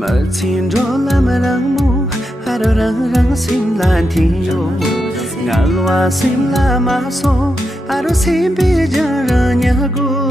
Mở thiên rõ là mà đang mù Hà đồ răng xin là thiên yo Ngã loa xin là mà so Hà đồ xin bây giờ ra nhà cô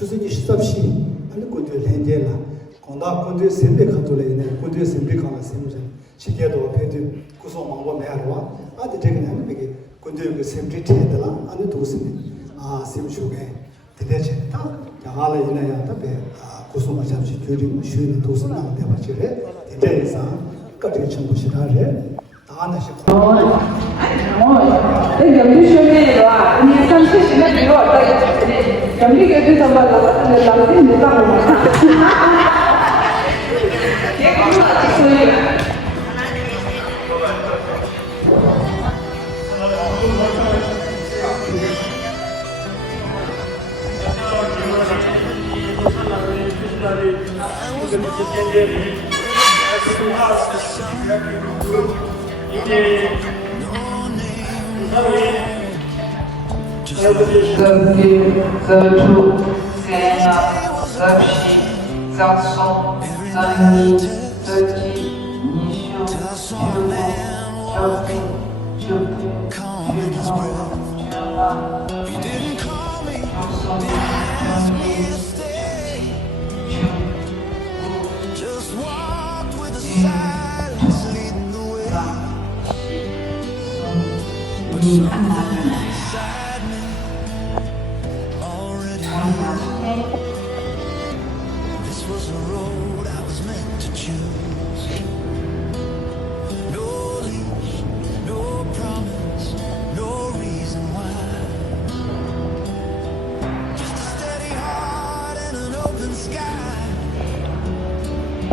추진이 시답시 하는 것들 현재라 공다 군대 선배 카톨레네 군대 선배 강가 선배 시계도 배도 구성 방법 내려와 아들 되게는 이게 군대 그 선배 태들라 아니 도스니 심슈게 대대체 딱 야가라 이나야 답에 구성 잠시 교림 쉬는 도스나 대바지래 대대에서 까지 전부시다래 다나시 Kami kerja sama langsung bukan rumah. Ya kamu tak sesuai. This was a road I was meant to choose. No leash, no promise, no reason why. Just a steady heart and an open sky.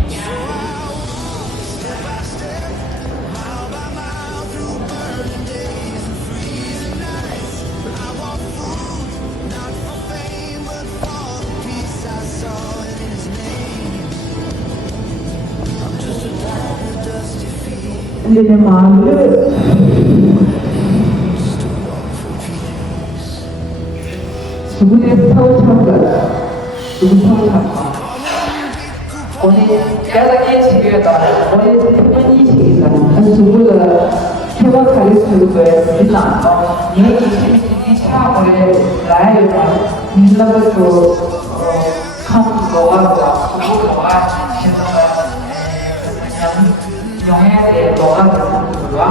So I walk step by step, mile by mile through burning days and freezing nights. I want food, not for fame, but for the peace I saw in his name. I'm just a dog with dusty feet. Jadi malu. Sebenarnya tahu cakap, tahu cakap. Oni yalah dia cakap dah. Oni cakap ni cakap. Sebenarnya kita kali sebenarnya bilang, ni cakap oleh lain, ni lepas tu kamu doa doa, semua doa, 영양에 넣어가지고 그거와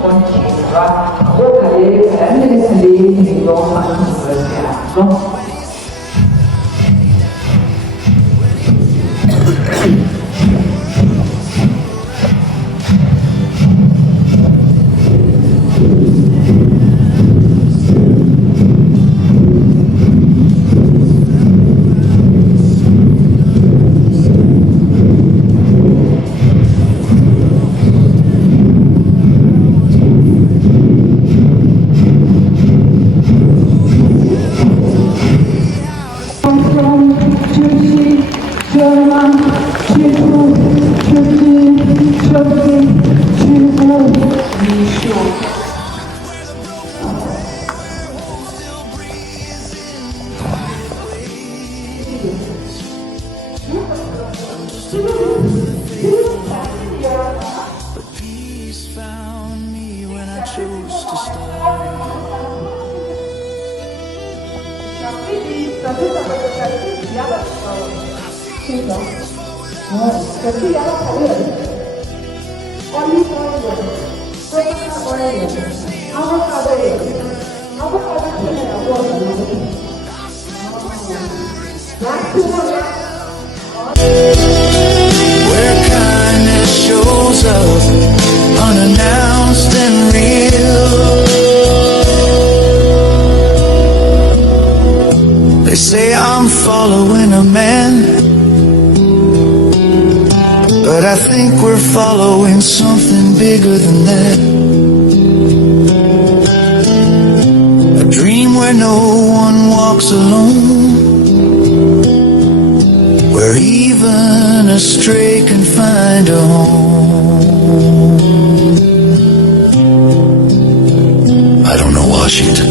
원칙과 고가의 다양한 살리는 거 하는 거였어요. where kindness shows up unannounced and real. They say I'm following a man, but I think we're following something bigger than that. A dream where no one walks alone, where even a stray can find a home. I don't know Washington,